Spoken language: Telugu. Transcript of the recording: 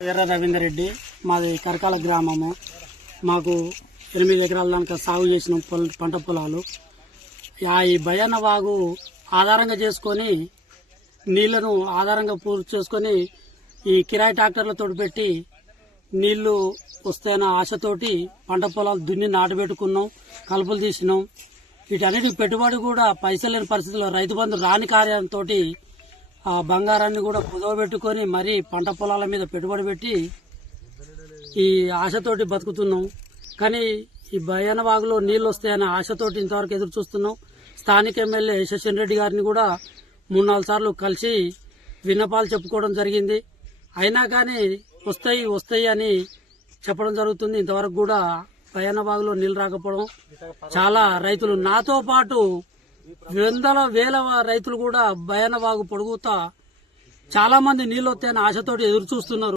ఎర్ర రవీందర్ రెడ్డి. మాది కరకాల గ్రామము. మాకు ఎనిమిది ఎకరాల దాకా సాగు చేసిన పంట పొలాలు. ఆ ఈ భయాన వాగు ఆధారంగా చేసుకొని నీళ్ళను ఆధారంగా పూర్తి చేసుకొని ఈ కిరాయి ట్రాక్టర్లతో పెట్టి నీళ్ళు వస్తాయన్న ఆశతోటి పంట పొలాలు దున్ని నాటబెట్టుకున్నాం కలుపులు తీసినాం. వీటన్నిటికి పెట్టుబడి కూడా పైసలు లేని పరిస్థితుల్లో రైతు బంధు రాని కార్యంతో ఆ బంగారాన్ని కూడా కుదవబెట్టుకొని మరీ పంట పొలాల మీద పెట్టుబడి పెట్టి ఈ ఆశతోటి బతుకుతున్నాం. కానీ ఈ భయాన నీళ్ళు వస్తాయనే ఆశతోటి ఇంతవరకు ఎదురు చూస్తున్నాం. స్థానిక ఎమ్మెల్యే యశస్వన్ రెడ్డి గారిని కూడా మూడు నాలుగు సార్లు కలిసి విన్నపాలు చెప్పుకోవడం జరిగింది. అయినా కానీ వస్తాయి వస్తాయి అని చెప్పడం జరుగుతుంది. ఇంతవరకు కూడా భయాన నీళ్ళు రాకపోవడం చాలా రైతులు నాతో పాటు వందల వేల రైతులు కూడా భయాన పొడుగుతా చాలా మంది నీళ్ళు వస్తాయని ఆశతోటి ఎదురు చూస్తున్నారు